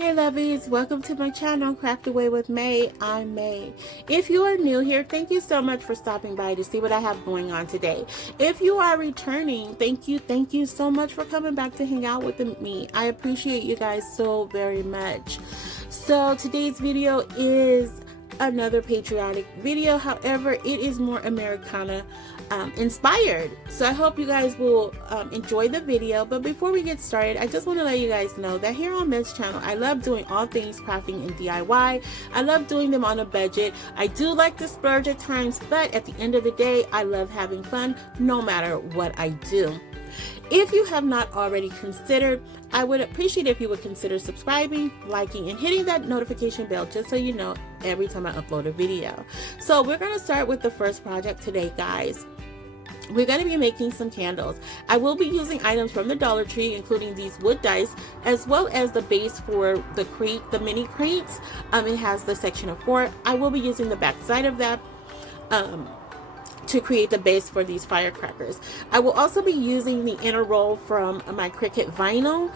Hey lovies, welcome to my channel, Craft Away with May. I'm May. If you are new here, thank you so much for stopping by to see what I have going on today. If you are returning, thank you so much for coming back to hang out with me. I appreciate you guys so very much. So today's video is another patriotic video. However, it is more Americana inspired, so I hope you guys will enjoy the video. But before we get started, I just want to let you guys know that here on this channel, I love doing all things crafting and DIY. I love doing them on a budget. I do like to splurge at times, but at the end of the day, I love having fun no matter what I do. If you have not already considered, I would appreciate if you would consider subscribing, liking, and hitting that notification bell just so you know every time I upload a video. So we're going to start with the first project today, guys. We're going to be making some candles. I will be using items from the Dollar Tree, including these wood dice, as well as the base for the crate, the mini crates. It has the section of 4. I will be using the back side of that to create the base for these firecrackers. I will also be using the inner roll from my Cricut vinyl.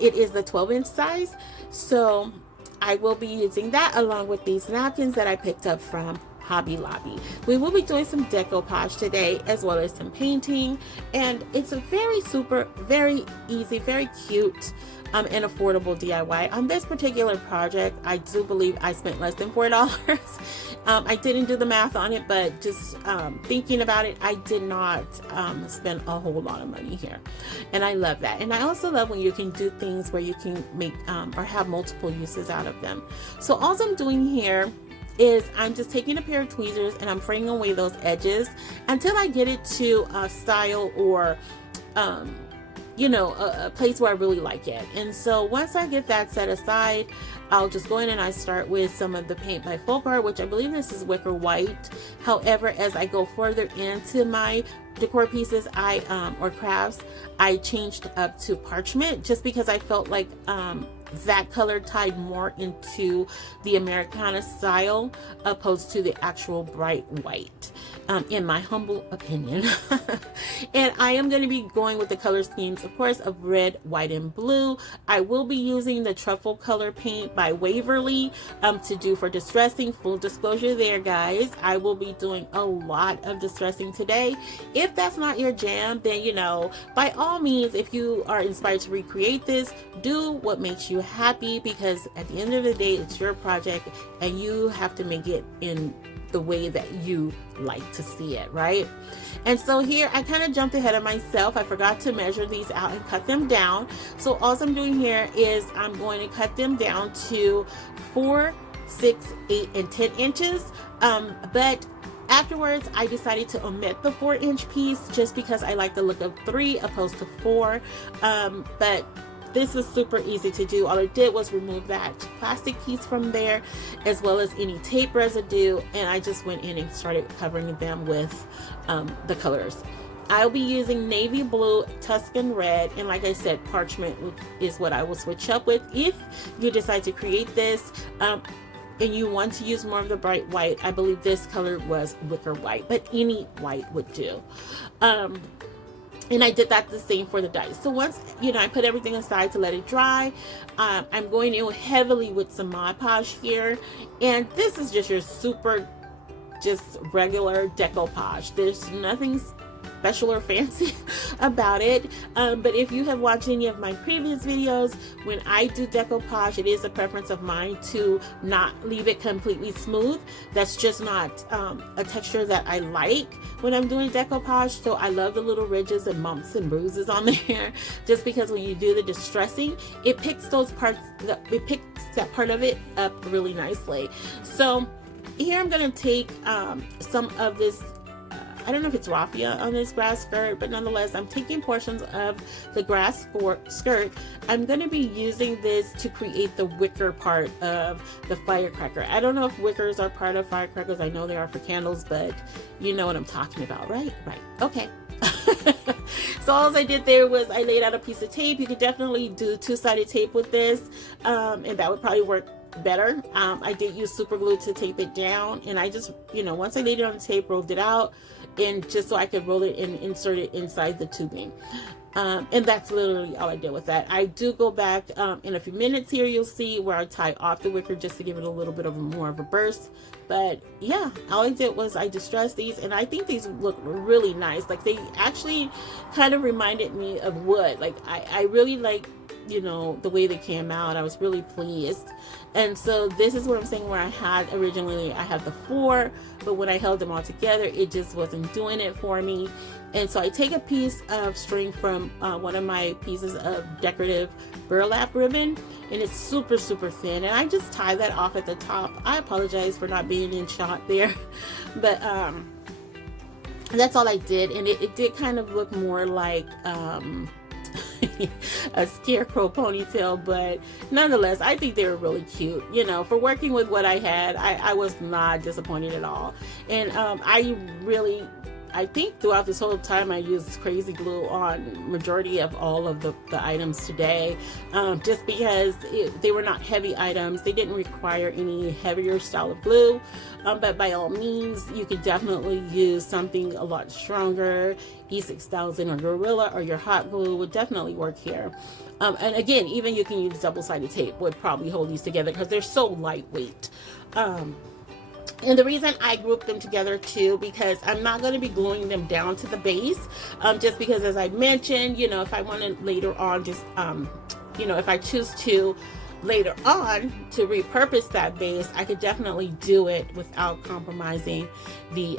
It is the 12-inch size, so I will be using that along with these napkins that I picked up from Hobby Lobby. We will be doing some decoupage today, as well as some painting, and it's a very easy, very cute and affordable DIY. On this particular project, I do believe I spent less than $4. I didn't do the math on it, but just thinking about it, I did not spend a whole lot of money here, and I love that. And I also love when you can do things where you can make or have multiple uses out of them. So all I'm doing here is I'm just taking a pair of tweezers and I'm fraying away those edges until I get it to a style or you know, a place where I really like it. And so once I get that set aside, I'll just go in and I start with some of the paint by Folkart, which I believe this is wicker white. However, as I go further into my decor pieces, or crafts, I changed up to parchment just because I felt like that color tied more into the Americana style opposed to the actual bright white, in my humble opinion. And I am going to be going with the color schemes, of course, of red, white, and blue. I will be using the truffle color paint by Waverly to do for distressing. Full disclosure there, guys, I will be doing a lot of distressing today. If that's not your jam, then, you know, by all means, if you are inspired to recreate this, do what makes you happy, because at the end of the day, it's your project and you have to make it in the way that you like to see it, right? And so here I kind of jumped ahead of myself. I forgot to measure these out and cut them down. So all I'm doing here is I'm going to cut them down to 4, 6, 8, and 10 inches. But afterwards, I decided to omit the 4-inch piece just because I like the look of 3 opposed to 4. But this was super easy to do. All I did was remove that plastic piece from there, as well as any tape residue, and I just went in and started covering them with the colors. I'll be using navy blue, Tuscan red, and like I said, parchment is what I will switch up with if you decide to create this. And you want to use more of the bright white. I believe this color was wicker white, but any white would do. And I did that the same for the dice. So once, you know, I put everything aside to let it dry, I'm going in heavily with some Mod Podge here. And this is just your super, just regular decoupage. There's nothing special or fancy about it. But if you have watched any of my previous videos, when I do decoupage, it is a preference of mine to not leave it completely smooth. That's just not a texture that I like when I'm doing decoupage. So I love the little ridges and bumps and bruises on there, just because when you do the distressing, it picks those parts, it picks that part of it up really nicely. So here I'm going to take some of this, I don't know if it's raffia on this grass skirt, but nonetheless, I'm taking portions of the grass skirt. I'm going to be using this to create the wicker part of the firecracker. I don't know if wickers are part of firecrackers. I know they are for candles, but you know what I'm talking about, right? Right. Okay. So all I did there was I laid out a piece of tape. You could definitely do two-sided tape with this, and that would probably work better. I did use super glue to tape it down, and I just, you know, once I laid it on the tape, rolled it out, and just so I could roll it and insert it inside the tubing. And that's literally all I did with that. I do go back in a few minutes here. You'll see where I tie off the wicker just to give it a little bit of more of a burst. But yeah, all I did was I distressed these, and I think these look really nice. Like, they actually kind of reminded me of wood. Like, I really like, you know, the way they came out. I was really pleased. And so this is what I'm saying, where I had originally, I had the 4, but when I held them all together, it just wasn't doing it for me. And so I take a piece of string from one of my pieces of decorative burlap ribbon, and it's super thin, and I just tie that off at the top. I apologize for not being in shot there, but that's all I did. And it did kind of look more like a scarecrow ponytail, but nonetheless, I think they were really cute. You know, for working with what I had, I was not disappointed at all. And I think throughout this whole time I used crazy glue on majority of all of the items today, just because they were not heavy items. They didn't require any heavier style of glue, but by all means, you could definitely use something a lot stronger. E6000 or Gorilla or your hot glue would definitely work here. And again, even you can use double-sided tape would probably hold these together because they're so lightweight. And the reason I group them together too, because I'm not going to be gluing them down to the base, just because, as I mentioned, you know, if I want to later on just, you know, if I choose to later on to repurpose that base, I could definitely do it without compromising the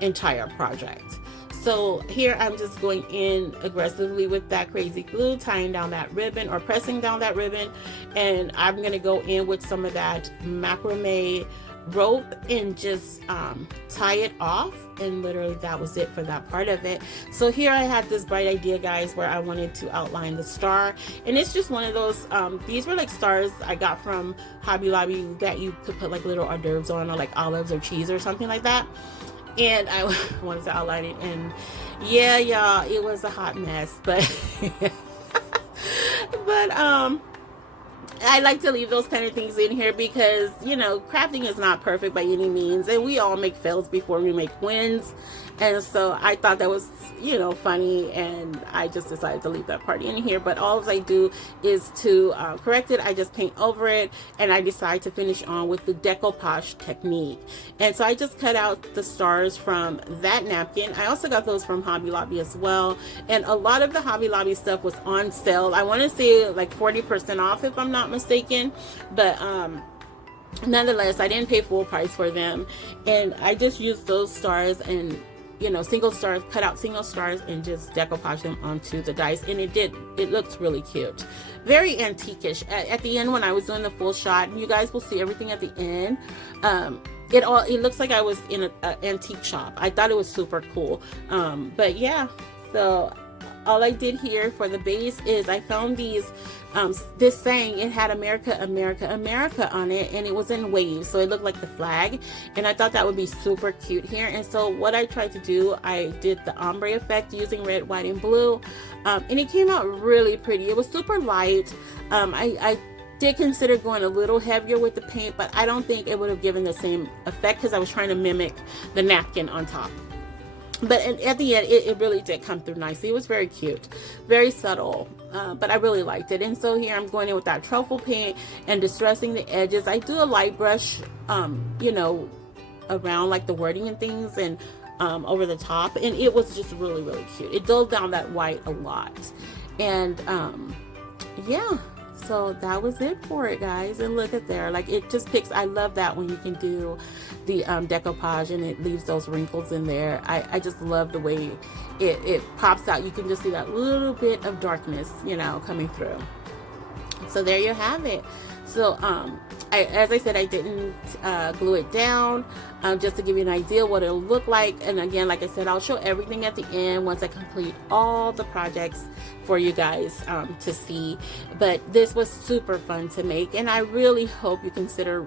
entire project. So here I'm just going in aggressively with that crazy glue, tying down that ribbon or pressing down that ribbon, and I'm going to go in with some of that macrame rope and just tie it off. And literally that was it for that part of it. So here I had this bright idea, guys, where I wanted to outline the star, and it's just one of those these were like stars I got from Hobby Lobby that you could put like little hors d'oeuvres on, or like olives or cheese or something like that. And I wanted to outline it, and yeah, y'all, it was a hot mess, but but I like to leave those kind of things in here because, you know, crafting is not perfect by any means, and we all make fails before we make wins. And so I thought that was, you know, funny, and I just decided to leave that part in here. But all I do is to correct it. I just paint over it, and I decide to finish on with the decoupage technique. And so I just cut out the stars from that napkin. I also got those from Hobby Lobby as well, and a lot of the Hobby Lobby stuff was on sale. I want to say like 40% off if I'm not mistaken, but nonetheless, I didn't pay full price for them, and I just used those stars and, you know, single stars, cut out single stars and just decoupage them onto the dice, and it looks really cute, very antique-ish. At the end, when I was doing the full shot, and you guys will see everything at the end, it looks like I was in an antique shop. I thought it was super cool. But yeah, so all I did here for the base is I found these this saying. It had America, America, America on it, and it was in waves, so it looked like the flag, and I thought that would be super cute here. And so what I tried to do, I did the ombre effect using red, white, and blue, and it came out really pretty. It was super light. I did consider going a little heavier with the paint, but I don't think it would have given the same effect because I was trying to mimic the napkin on top. But at the end, it really did come through nicely. It was very cute, very subtle, but I really liked it. And so here I'm going in with that truffle paint and distressing the edges. I do a light brush, you know, around like the wording and things, and over the top, and it was just really cute. It dulled down that white a lot, and yeah. So that was it for it, guys. And look at there, like it just picks. I love that when you can do the decoupage and it leaves those wrinkles in there. I just love the way it pops out. You can just see that little bit of darkness, you know, coming through. So there you have it. So as I said, I didn't glue it down, just to give you an idea what it'll look like. And again, like I said, I'll show everything at the end once I complete all the projects for you guys to see. But this was super fun to make, and I really hope you consider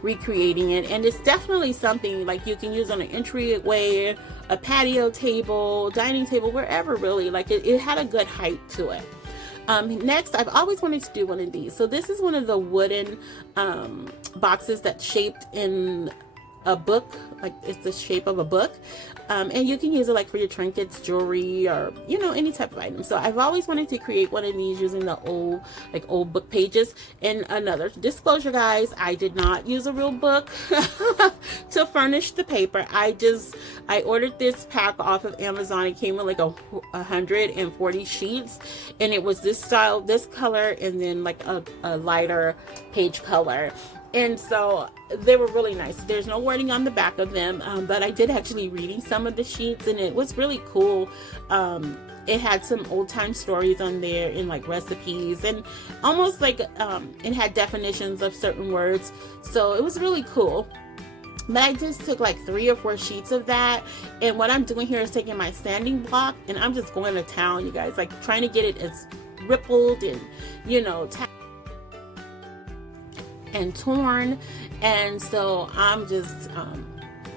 recreating it. And it's definitely something like you can use on an entryway, a patio table, dining table, wherever really. Like it had a good height to it. Next, I've always wanted to do one of these. So this is one of the wooden boxes that's shaped in a book, like it's the shape of a book. And you can use it like for your trinkets, jewelry, or you know, any type of item. So I've always wanted to create one of these using the old book pages. And another disclosure, guys, I did not use a real book to furnish the paper. I ordered this pack off of Amazon. It came with like 140 sheets, and it was this style, this color, and then like a lighter page color. And so they were really nice. There's no wording on the back of them, but I did actually reading some of the sheets, and it was really cool. It had some old time stories on there, and like recipes, and almost like it had definitions of certain words. So it was really cool. But I just took like 3 or 4 sheets of that, and what I'm doing here is taking my sanding block, and I'm just going to town, you guys, like trying to get it as rippled and, you know, and torn. And so I'm just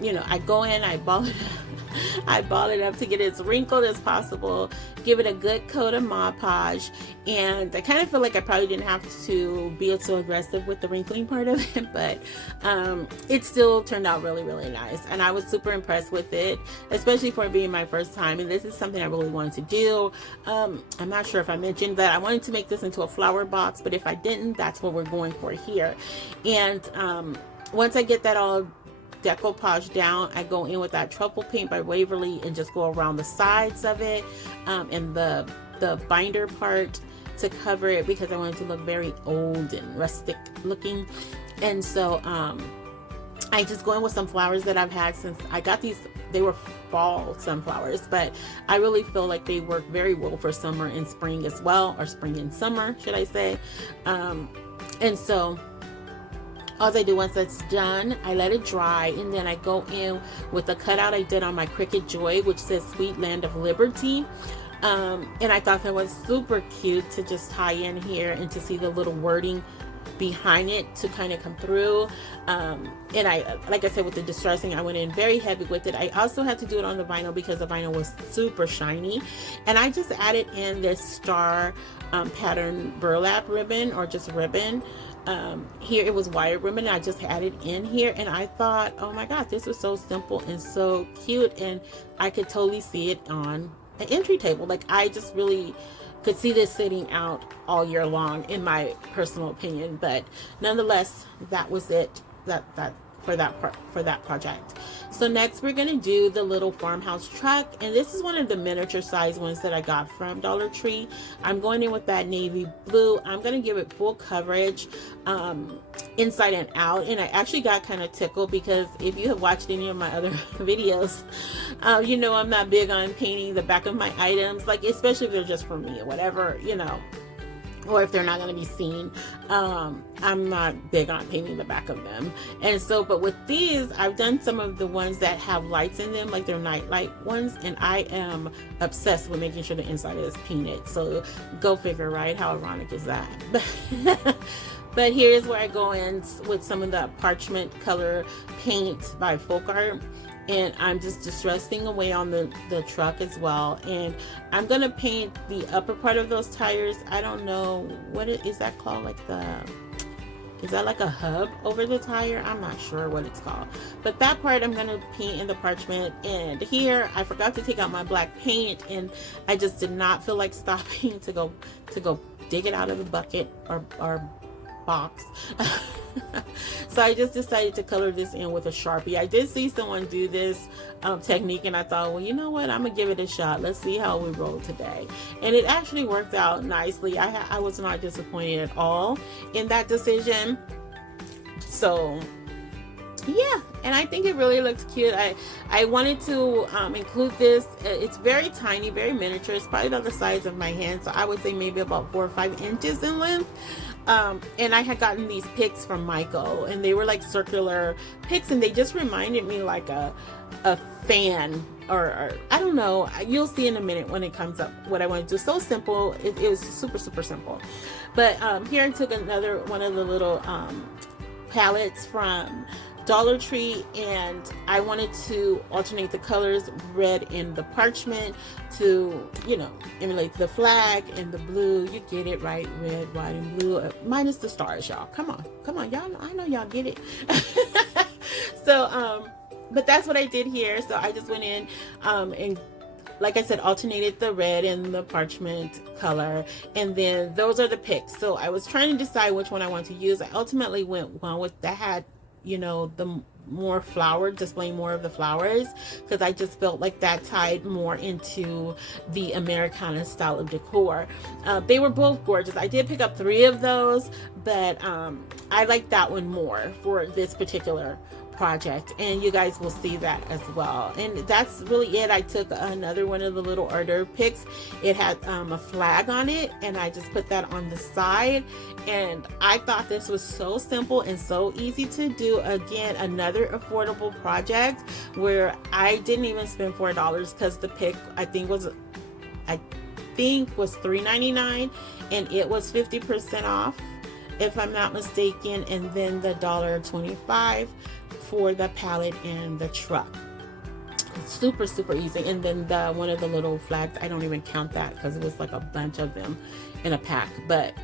you know, I go in, I ball it up to get it as wrinkled as possible, give it a good coat of Mod Podge, and I kind of feel like I probably didn't have to be so aggressive with the wrinkling part of it, but it still turned out really, really nice, and I was super impressed with it, especially for it being my first time. And this is something I really wanted to do. I'm not sure if I mentioned that I wanted to make this into a flower box, but if I didn't, that's what we're going for here. And once I get that all decoupage down, I go in with that truffle paint by Waverly and just go around the sides of it, and the binder part to cover it, because I wanted to look very old and rustic looking. And so I just go in with some flowers that I've had since I got these. They were fall sunflowers, but I really feel like they work very well for summer and spring as well, or spring and summer, should I say. And so all I do once that's done, I let it dry, and then I go in with the cutout I did on my Cricket Joy, which says Sweet Land of Liberty. And I thought that was super cute to just tie in here and to see the little wording behind it to kind of come through. And I, like I said, with the distressing, I went in very heavy with it. I also had to do it on the vinyl because the vinyl was super shiny, and I just added in this star pattern burlap ribbon, or just ribbon. Here it was wire ribbon. I just had it in here, and I thought, oh my god, this was so simple and so cute, and I could totally see it on an entry table. Like, I just really could see this sitting out all year long, in my personal opinion. But nonetheless, that was it for that project. So next we're gonna do the little farmhouse truck, and this is one of the miniature size ones that I got from Dollar Tree. I'm going in with that navy blue. I'm gonna give it full coverage, inside and out. And I actually got kind of tickled, because if you have watched any of my other videos, you know I'm not big on painting the back of my items, like especially if they're just for me or whatever, you know, or if they're not going to be seen. I'm not big on painting the back of them. And so, but with these, I've done some of the ones that have lights in them, like they're night light ones, and I am obsessed with making sure the inside is painted. So go figure, right? How ironic is that? But here's where I go in with some of the parchment color paint by Folk Art. And I'm just distressing away on the truck as well. And I'm gonna paint the upper part of those tires. I don't know what is that called, like is that like a hub over the tire? I'm not sure what it's called, but that part I'm gonna paint in the parchment. And here I forgot to take out my black paint, and I just did not feel like stopping to go dig it out of the bucket or box. So I just decided to color this in with a Sharpie. I did see someone do this technique, and I thought, well, you know what, I'm gonna give it a shot. Let's see how we roll today. And it actually worked out nicely. I was not disappointed at all in that decision. So yeah, and I think it really looks cute. I wanted to include this. It's very tiny, very miniature. It's probably about the size of my hand, so I would say maybe about 4 or 5 inches in length. And I had gotten these picks from Michael, and they were like circular picks, and they just reminded me like a fan, or I don't know. You'll see in a minute when it comes up what I want to do. So simple. It was super, super simple. But here I took another one of the little palettes from Dollar Tree, and I wanted to alternate the colors, red in the parchment, to, you know, emulate the flag, and the blue, you get it, right? Red, white, and blue, minus the stars, y'all. Come on, y'all. I know y'all get it. So but that's what I did here. So I just went in and, like I said, alternated the red and the parchment color, and then those are the picks. So I was trying to decide which one I want to use. I ultimately went one with that had, you know, the more flower, displaying more of the flowers, because I just felt like that tied more into the Americana style of decor. They were both gorgeous. I did pick up 3 of those, but I like that one more for this particular project, and you guys will see that as well. And that's really it. I took another one of the little hors d'oeuvre picks. It had a flag on it, and I just put that on the side, and I thought this was so simple and so easy to do. Again, another affordable project where I didn't even spend $4, because the pick I think was $3.99, and it was 50% off if I'm not mistaken, and then the $1.25 for the pallet and the truck. Super easy. And then the one of the little flags, I don't even count that because it was like a bunch of them in a pack, but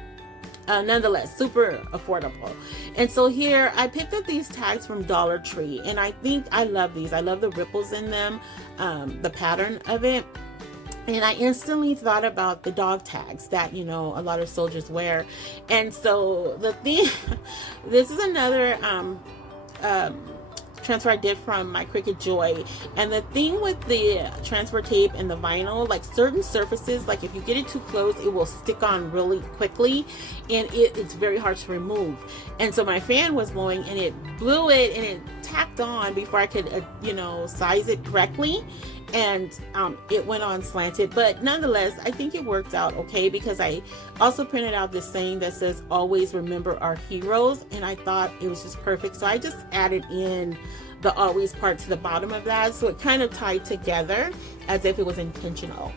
nonetheless super affordable. And so here I picked up these tags from Dollar Tree, and I think I love these. I love the ripples in them, the pattern of it. And I instantly thought about the dog tags that, you know, a lot of soldiers wear. And so the thing, this is another transfer I did from my Cricut Joy. And the thing with the transfer tape and the vinyl, like certain surfaces, like if you get it too close, it will stick on really quickly, and it's very hard to remove. And so my fan was blowing, and it blew it, and it tacked on before I could you know, size it correctly, and it went on slanted. But nonetheless, I think it worked out okay, because I also printed out this saying that says always remember our heroes, and I thought it was just perfect. So I just added in the always part to the bottom of that, so it kind of tied together as if it was intentional.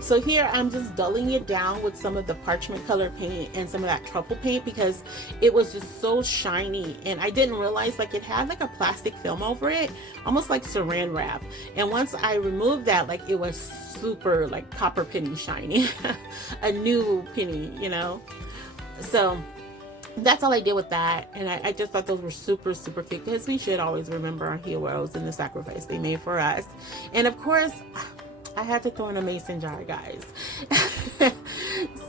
So here I'm just dulling it down with some of the parchment color paint and some of that truffle paint, because it was just so shiny, and I didn't realize like it had like a plastic film over it, almost like saran wrap. And once I removed that, like it was super like copper penny shiny, a new penny, you know. So that's all I did with that, and I just thought those were super cute, because we should always remember our heroes and the sacrifice they made for us. And of course, I had to throw in a mason jar, guys.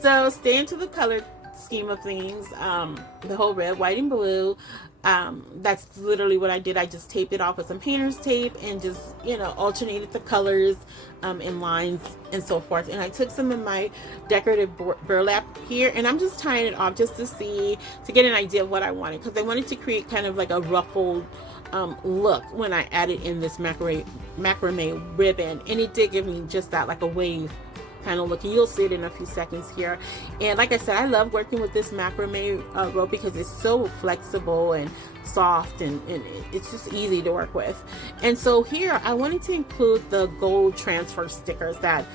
So staying to the color scheme of things, the whole red, white, and blue, that's literally what I did. I just taped it off with some painter's tape and just, you know, alternated the colors in lines and so forth. And I took some of my decorative burlap here, and I'm just tying it off just to get an idea of what I wanted, because I wanted to create kind of like a ruffled look when I added in this macrame ribbon, and it did give me just that, like a wave kind of look, and you'll see it in a few seconds here. And like I said, I love working with this macrame rope, because it's so flexible and soft, and it's just easy to work with. And so here I wanted to include the gold transfer stickers that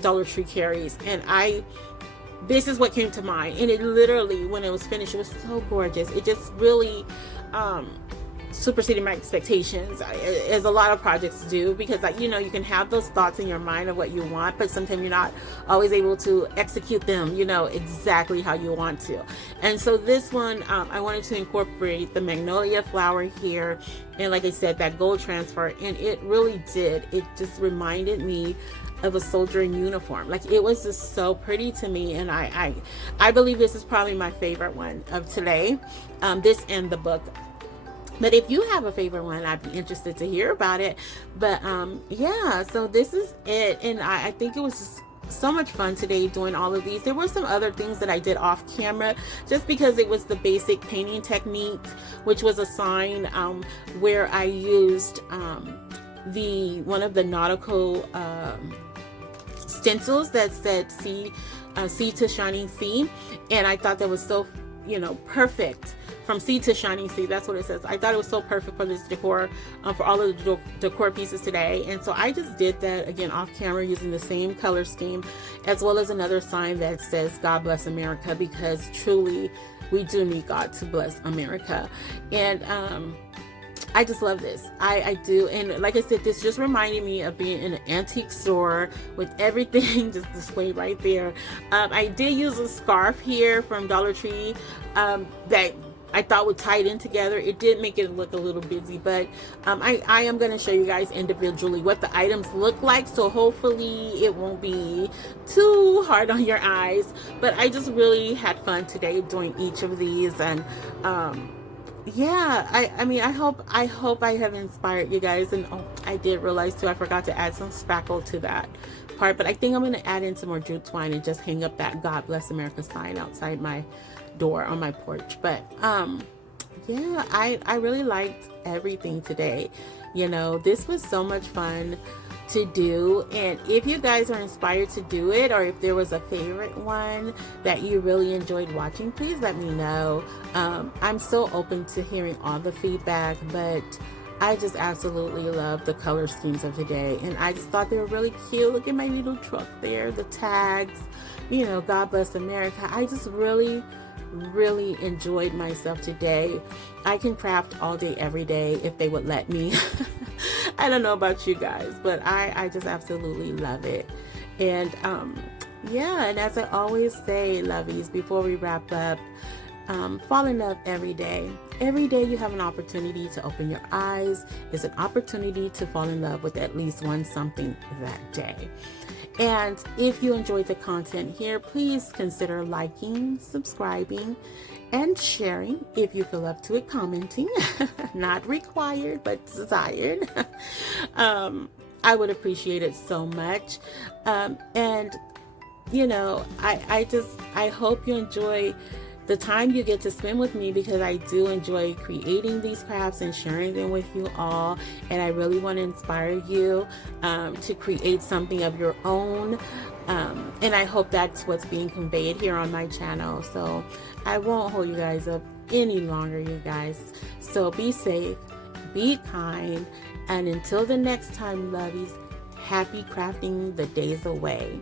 Dollar Tree carries, and this is what came to mind. And it literally, when it was finished, it was so gorgeous. It just really superseded my expectations, as a lot of projects do, because, like, you know, you can have those thoughts in your mind of what you want, but sometimes you're not always able to execute them, you know, exactly how you want to. And so this one, I wanted to incorporate the magnolia flower here, and like I said, that gold transfer, and it really did. It just reminded me of a soldier in uniform. Like, it was just so pretty to me, and I believe this is probably my favorite one of today, this and the book. But if you have a favorite one, I'd be interested to hear about it. But yeah, so this is it, and I think it was just so much fun today doing all of these. There were some other things that I did off camera, just because it was the basic painting technique, which was a sign where I used one of the nautical stencils that said sea to shining sea, and I thought that was so, you know, perfect. From sea to shining sea, that's what it says. I thought it was so perfect for this decor, for all of the decor pieces today. And so I just did that again off camera, using the same color scheme, as well as another sign that says God bless America, because truly we do need God to bless America. And I just love this. I do. And like I said, this just reminded me of being in an antique store with everything just displayed right there. I did use a scarf here from Dollar Tree that I thought would tie it in together. It did make it look a little busy, but I am going to show you guys individually what the items look like, so hopefully it won't be too hard on your eyes. But I just really had fun today doing each of these, and yeah, I mean, I hope I have inspired you guys. And oh, I did realize too, I forgot to add some spackle to that part, but I think I'm going to add in some more jute twine and just hang up that God Bless America sign outside my door on my porch. But yeah, I really liked everything today. You know, this was so much fun to do, and if you guys are inspired to do it, or if there was a favorite one that you really enjoyed watching, please let me know. I'm so open to hearing all the feedback, but I just absolutely love the color schemes of today, and I just thought they were really cute. Look at my little truck there, the tags, you know, God Bless America. I just really enjoyed myself today. I can craft all day, every day, if they would let me. I don't know about you guys, but I just absolutely love it. And yeah, and as I always say, lovies, before we wrap up, fall in love every day. Every day you have an opportunity to open your eyes. It's an opportunity to fall in love with at least one something that day. And if you enjoyed the content here, please consider liking, subscribing, and sharing. If you feel up to it, commenting. Not required, but desired. I would appreciate it so much. And you know, I hope you enjoy the time you get to spend with me, because I do enjoy creating these crafts and sharing them with you all, and I really want to inspire you to create something of your own, and I hope that's what's being conveyed here on my channel. So I won't hold you guys up any longer, you guys. So be safe, be kind, and until the next time, lovies, happy crafting the days away.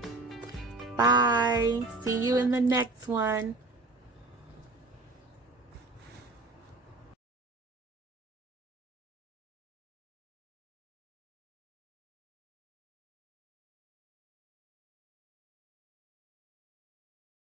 Bye. See you in the next one.